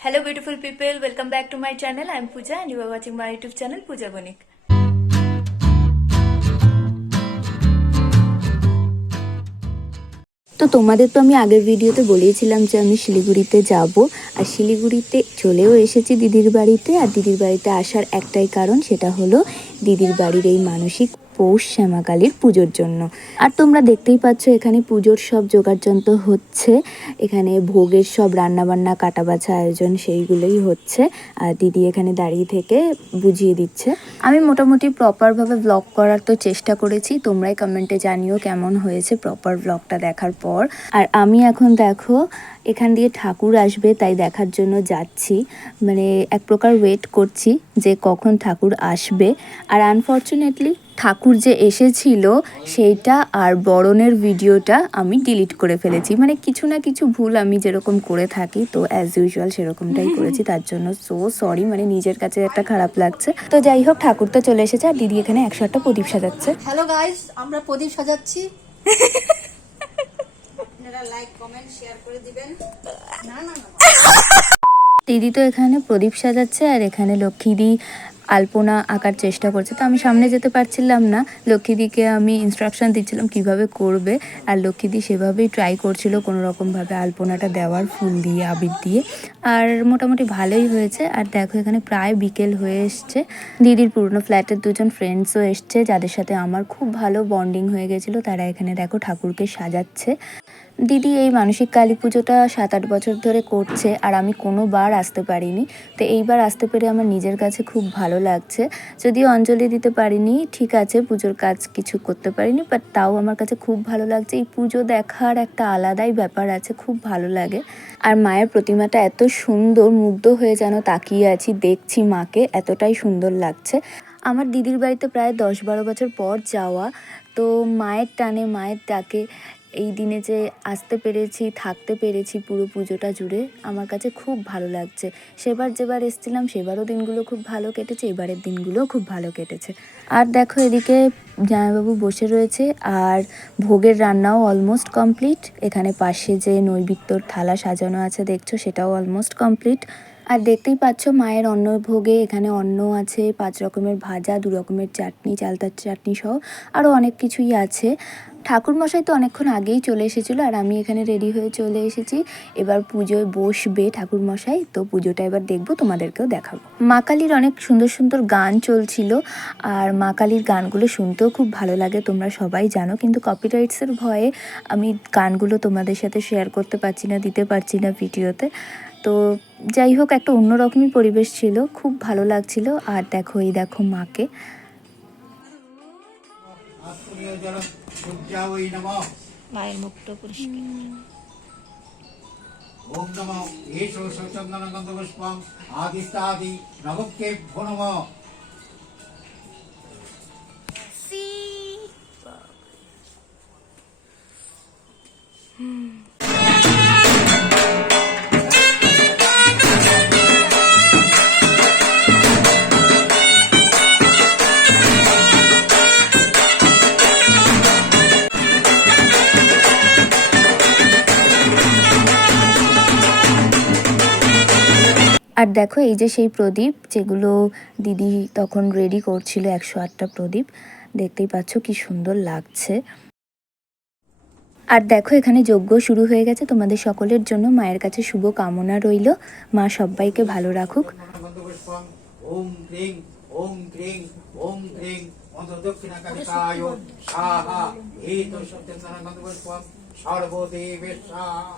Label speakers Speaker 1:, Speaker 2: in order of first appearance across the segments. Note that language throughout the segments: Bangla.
Speaker 1: Hello beautiful people, welcome back to my channel. I am Pooja and you are watching my YouTube channel Pooja Bonik.
Speaker 2: তো তোমাদের তো আমি আগের ভিডিওতে বলেইছিলাম যে আমি শিলিগুড়িতে যাব আর শিলিগুড়িতে চলেও এসেছি দিদির বাড়িতে আর দিদির বাড়িতে আসার একটাই কারণ সেটা হলো দিদির বাড়ির এই মানসিক পৌষ শ্যামাকালীর পুজোর জন্য। আর তোমরা দেখতেই পাচ্ছ, এখানে পুজোর সব জোগাড়যন্ত্র হচ্ছে। এখানে ভোগের সব রান্নাবান্না কাটা বাছা আয়োজন সেইগুলোই হচ্ছে। আর দিদি এখানে দাঁড়িয়ে থেকে বুঝিয়ে দিচ্ছে। আমি মোটামুটি প্রপারভাবে ব্লগ করার তো চেষ্টা করেছি। তোমরাই কমেন্টে জানিও কেমন হয়েছে প্রপার ব্লগটা দেখার পর। আর আমি এখন দেখো এখান দিয়ে ঠাকুর আসবে তাই দেখার জন্য যাচ্ছি। মানে এক প্রকার ওয়েট করছি যে কখন ঠাকুর আসবে। আর আনফর্চুনেটলি ঠাকুর যে এসেছিল সেইটা আর বরণের ভিডিওটা আমি ডিলিট করে ফেলেছি। মানে কিছু না কিছু ভুল আমি যেরকম করে থাকি তো অ্যাজ ইউজুয়াল সেরকমটাই করেছি। তার জন্য সো সরি মানে নিজের কাছে একটা খারাপ লাগছে। তো যাই হোক ঠাকুর তো চলে এসেছে আর দিদি এখানে একশো একটা প্রদীপ সাজাচ্ছে।
Speaker 3: হ্যালো গাইস আমরা প্রদীপ সাজাচ্ছি।
Speaker 2: দিদি তো এখানে প্রদীপ সাজাচ্ছে আর এখানে লক্ষ্মীদি আলপনা আঁকার চেষ্টা করছে। তো আমি সামনে যেতে পারছিলাম না। লক্ষ্মীদিকে আমি ইনস্ট্রাকশন দিচ্ছিলাম কীভাবে করবে আর লক্ষ্মীদি সেভাবেই ট্রাই করছিল কোনো রকমভাবে আলপনাটা দেওয়ার ফুল দিয়ে, আবির দিয়ে। আর মোটামুটি ভালোই হয়েছে। আর দেখো এখানে প্রায় বিকেল হয়ে এসছে। দিদির পুরনো ফ্ল্যাটের দুজন ফ্রেন্ডসও এসছে, যাদের সাথে আমার খুব ভালো বন্ডিং হয়ে গেছিল। তারা এখানে দেখো ঠাকুরকে সাজাচ্ছে। দিদি, এই মানসিক কালী পুজোটা সাত আট বছর ধরে করছে আর আমি কোনোবার আসতে পারিনি। তো এইবার আসতে পেরে আমার নিজের কাছে খুব ভালো লাগছে। যদিও অঞ্জলি দিতে পারিনি, ঠিক আছে, পুজোর কাজ কিছু করতে পারিনি বাট তাও আমার কাছে খুব ভালো লাগছে। এই পুজো দেখার একটা আলাদাই ব্যাপার আছে, খুব ভালো লাগে। আর মায়ের প্রতিমাটা এত সুন্দর, মুগ্ধ হয়ে যেন তাকিয়ে আছি, দেখছি মাকে, এতটাই সুন্দর লাগছে। আমার দিদির বাড়িতে প্রায় দশ বারো বছর পর যাওয়া। তো মায়ের টানে, মায়ের ডাকে এই দিনে যে আসতে পেরেছি, থাকতে পেরেছি পুরো পুজোটা জুড়ে আমার কাছে খুব ভালো লাগছে। সেবার যেবার এসেছিলাম, সেবারও দিনগুলো খুব ভালো কেটেছে, এবারের দিনগুলোও খুব ভালো কেটেছে। আর দেখো এদিকে জামাইবাবু বসে রয়েছে আর ভোগের রান্নাও অলমোস্ট কমপ্লিট এখানে পাশে যে নৈবেদ্যর থালা সাজানো আছে, দেখছ সেটাও অলমোস্ট কমপ্লিট আর দেখতেই পাচ্ছ মায়ের অন্ন ভোগে এখানে অন্ন আছে, পাঁচ রকমের ভাজা, দু রকমের চাটনি চালতার চাটনি সহ আরও অনেক কিছুই আছে। ঠাকুর মশাই তো অনেকক্ষণ আগেই চলে এসেছিল আর আমি এখানে রেডি হয়ে চলে এসেছি। এবার পুজোয় বসবে ঠাকুর মশাই তো পুজোটা এবার দেখব, তোমাদেরকেও দেখাবো। মা কালীর অনেক সুন্দর সুন্দর গান চলছিল আর মা কালীর গানগুলো শুনতেও খুব ভালো লাগে, তোমরা সবাই জানো। কিন্তু কপিরাইটসের ভয়ে আমি গানগুলো তোমাদের সাথে শেয়ার করতে পারছি না, দিতে পারছি না ভিডিওতে। তো যাই হোক একটা অন্যরকমই পরিবেশ ছিল খুব ভালো লাগছিল। আর দেখো এই দেখো মাকে।
Speaker 4: আত্মনিয়োজনম সূর্যাবৈ নমঃ
Speaker 1: মায়ের মুখটা পরিষ্কার।
Speaker 4: ওম নমঃ। এষ সচন্দন গন্ধপুষ্পম আদিস্তাদি নবকেভ্যো নমঃ।
Speaker 2: আর দেখো, এই যে সেই প্রদীপ যেগুলো দিদি তখন রেডি করছিল, একশো আটটা প্রদীপ, দেখতেই পাচ্ছ কি সুন্দর লাগছে। আর দেখো, এখানে যজ্ঞ শুরু হয়ে গেছে। তোমাদের সকলের জন্য মায়ের কাছে শুভ কামনা রইল। মা সবাইকে ভালো রাখুক।
Speaker 4: পরমমিত্রায়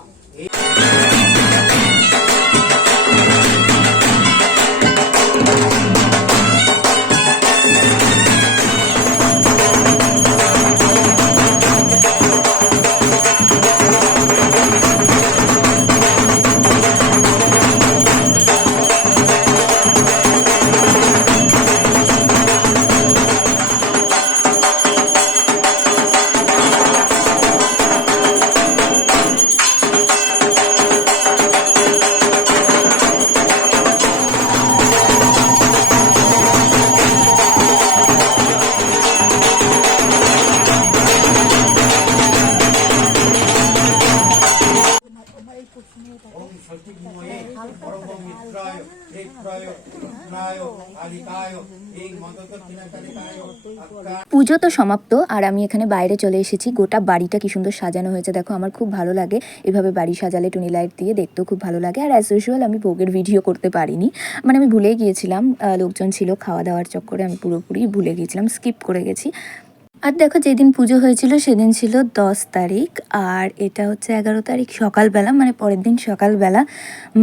Speaker 2: পুজো তো সমাপ্ত, আর আমি এখানে বাইরে চলে এসেছি। গোটা বাড়িটা কি সুন্দর সাজানো হয়েছে, দেখো আমার খুব ভালো লাগে। এভাবে বাড়ি সাজালে টুনি লাইট দিয়ে দেখতেও খুব ভালো লাগে। আর অ্যাজ ইউজুয়াল আমি ভোগের ভিডিও করতে পারিনি। মানে আমি ভুলে গিয়েছিলাম লোকজন ছিল খাওয়া দাওয়ার চক্করে আমি পুরোপুরি ভুলে গিয়েছিলাম স্কিপ করে গেছি। আর দেখো যেদিন পুজো হয়েছিল সেদিন ছিল দশ তারিখ, আর এটা হচ্ছে এগারো তারিখ সকালবেলা মানে পরের দিন সকালবেলা।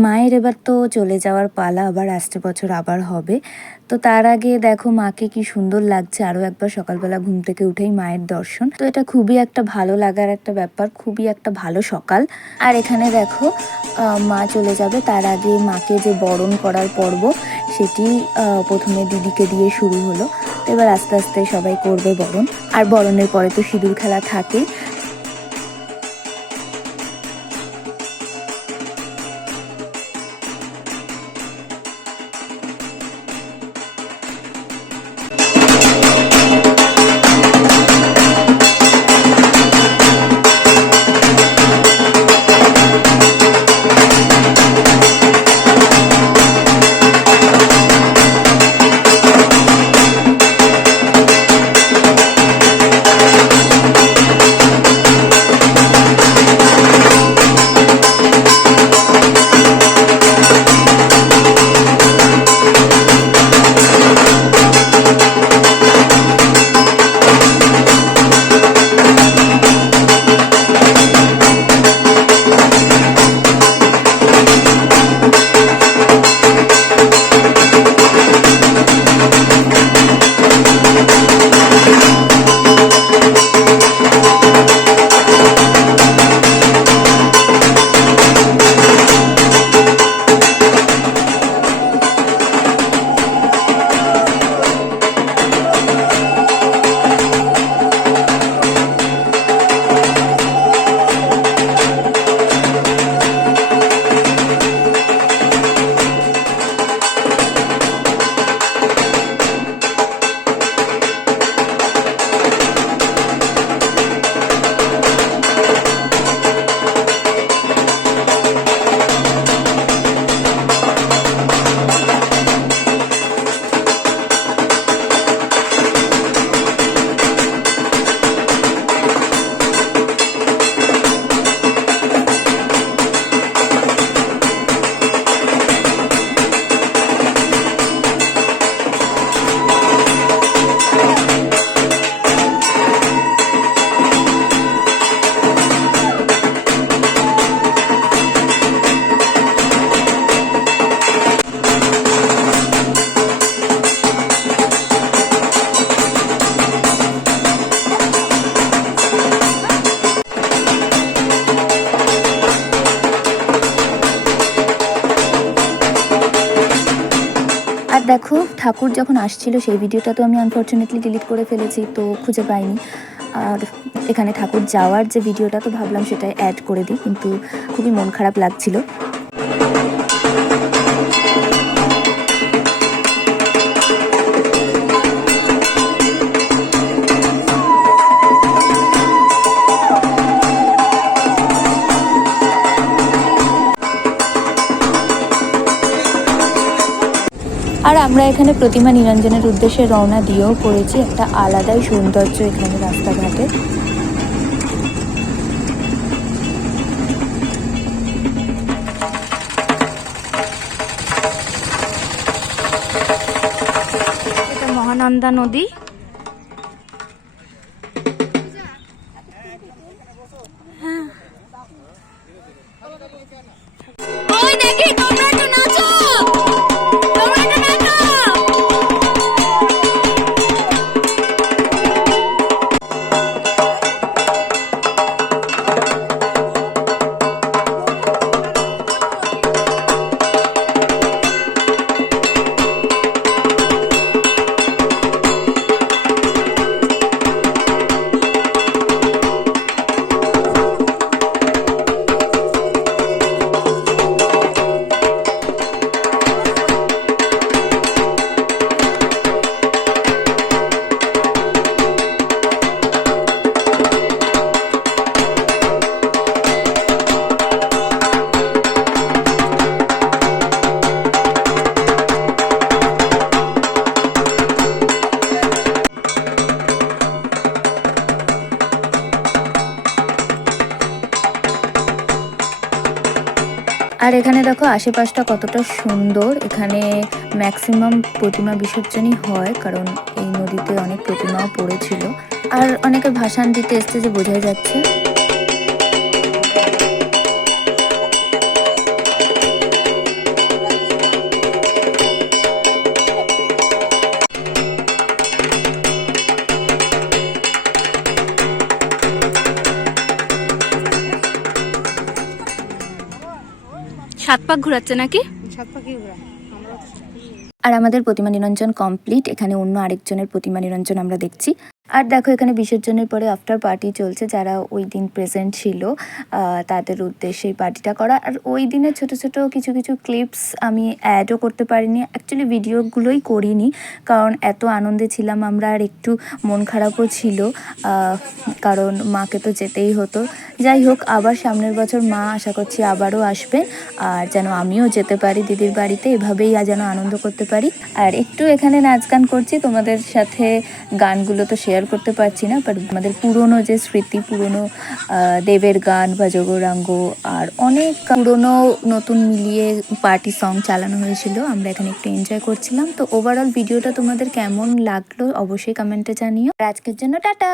Speaker 2: মায়ের এবার তো চলে যাওয়ার পালা, আবার আসছে বছর আবার হবে। তো তার আগে দেখো মাকে কি সুন্দর লাগছে, আরও একবার সকালবেলা ঘুম থেকে উঠেই মায়ের দর্শন। তো এটা খুবই একটা ভালো লাগার একটা ব্যাপার, খুবই একটা ভালো সকাল। আর এখানে দেখো মা চলে যাবে, তার আগে মাকে যে বরণ করার পর্ব, সেটি প্রথমে দিদিকে দিয়ে শুরু হলো। এবার আস্তে আস্তে সবাই করবে বরণ। আর বরণের পরে তো সিঁদুর খেলা থাকেই ঠাকুর যখন আসছিল, সেই ভিডিওটা তো আমি আনফর্চুনেটলি ডিলিট করে ফেলেছি, তো খুঁজে পাইনি। আর এখানে ঠাকুর যাওয়ার যে ভিডিওটা, তো ভাবলাম সেটা অ্যাড করে দিই, কিন্তু খুবই মন খারাপ লাগছিল। আর আমরা এখানে প্রতিমা নিরঞ্জনের উদ্দেশ্যে রওনা দিয়েও পড়েছি একটা আলাদাই সৌন্দর্য এখানে রাস্তাঘাটে।
Speaker 1: মহানন্দা নদী।
Speaker 2: এখানে দেখো আশেপাশটা কতটা সুন্দর। এখানে ম্যাক্সিমাম প্রতিমা বিসর্জনই হয়, কারণ এই নদীতে অনেক প্রতিমাও পড়েছিল। আর অনেকে ভাসান দিতে এসছে যে বোঝাই যাচ্ছে।
Speaker 1: পাক ঘুরাচ্ছে নাকি?
Speaker 3: সাত পাখি ঘোরা
Speaker 2: আর আমাদের প্রতিমা নিরঞ্জন কমপ্লিট এখানে অন্য আরেকজনের প্রতিমা নিরঞ্জন আমরা দেখছি। আর দেখো, এখানে বিসর্জনের পরে আফটার পার্টি চলছে, যারা ওই দিন প্রেজেন্ট ছিল তাদের উদ্দেশ্যে এই পার্টিটা করা। আর ওই দিনের ছোট ছোট কিছু কিছু ক্লিপস আমি অ্যাডও করতে পারিনি। অ্যাকচুয়ালি ভিডিওগুলোই করিনি, কারণ এত আনন্দে ছিলাম আমরা আর একটু মন খারাপও ছিল কারণ মাকে তো যেতেই হতো। যাই হোক, আবার সামনের বছর মা আশা করছি আবারও আসবে আর যেন আমিও যেতে পারি দিদির বাড়িতে, এভাবেই যেন আনন্দ করতে পারি। আর একটু এখানে নাচ গান করছি, তোমাদের সাথে গানগুলো তো শেয়ার করতে পারছি না বাট আমাদের পুরনো যে স্মৃতি, পুরনো দেবের গান বা যোগরাঙ্গ আর অনেক পুরনো নতুন মিলিয়ে পার্টি সং চালানো হয়েছিল, আমরা এখানে একটু এনজয় করছিলাম। তো ওভারঅল ভিডিওটা তোমাদের কেমন লাগল অবশ্যই কমেন্টে জানিও। আজকের জন্য টাটা!